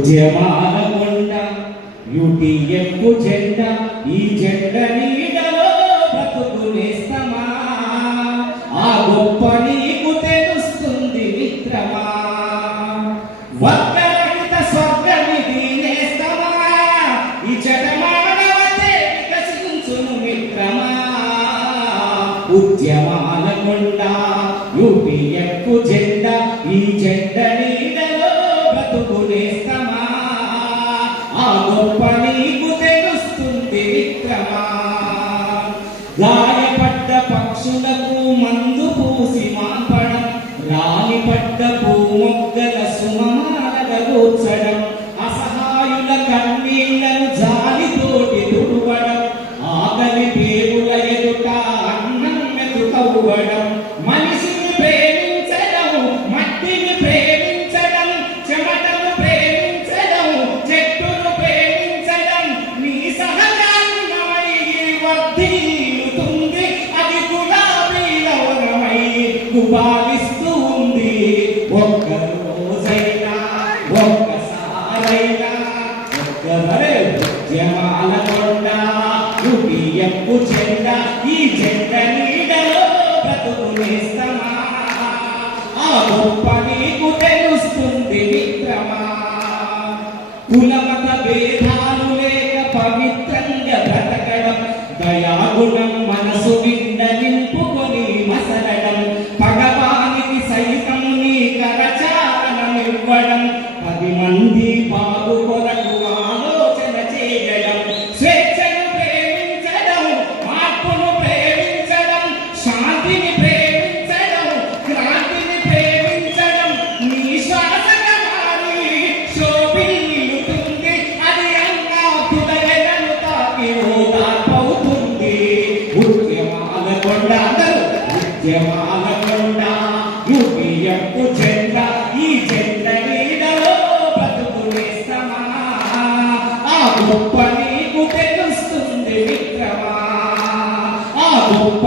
ఉద్యమాలకొండ UTF జెండా ఈ జెండ నీడలో బ్రతుకునేస్తమా ఆ గొప్ప నీకు తెలుస్తుంది మిత్రమా వర్గరహిత స్వర్గనిధి నేస్తమా ఈ జగమానవతే వికసించును మిత్రమా ఉద్యమాలకొండ యూటీఎఫ్ జెండా ఈ జెండ నీడలో బ్రతుకునేస్తమా ఆ గొప్ప నీకు తెలుస్తుంది మిత్రమా గాయపడ్డ పక్షులకు మందు పూసి మాపడం రాలిపడ్డ పూమొగ్గల సుమమాలగ కూర్చడం అసహాయుల కన్నీళ్లను జాలితోటి తుడవడం ఆకలి పేరుల ఎదుట అన్నం మెతుకవ్వడం మనిషిని ప్రేమించడం మట్టిని ప్రేమించడం చెమటను ప్రేమించడం చెట్టును ప్రేమించడం నీ సహకారణమై వర్ధిల్లుతుంది అది గులాబీల వనమై గుబాలిస్తూ ఉంది ఒక్క రోజైనా ఒక్కసారైనా ఒక్కరే ఉద్యమాలకొండ యూటీఎఫ్ జెండా ఈ జెండ నీడలో బ్రతుకునేస్తమా ఆ గొప్ప నీకు తెలుస్తుంది మిత్రమా కులమత భేదాలు లేక పవిత్రంగా బ్రతకడం దయాగుణం మనసు నిండ నింపుకొని మసలడం భగవానికి సైతం నీ కరచాలనమివ్వడం 10 మంది బాగు కొరకు ఆలోచన చేయడం స్వేచ్ఛను ప్రేమించడం మార్పును ప్రేమించడం శాంతిని ప్రేమించడం క్రాంతిని ప్రేమించడం నీ శ్వాసగా మారి శోభిల్లుతుంది అది అన్నా హృదయలను తాకి ఓదార్పవుతుంది ఉద్యమాలకొండ ఉద్యమాలకొండ యూటీఎఫ్ జెండా ఈ జెండ నీడలో బ్రతుకునేస్తమా ఆ గొప్ప నీకు తెలుస్తుంది మిత్రమా ఆ గొప్ప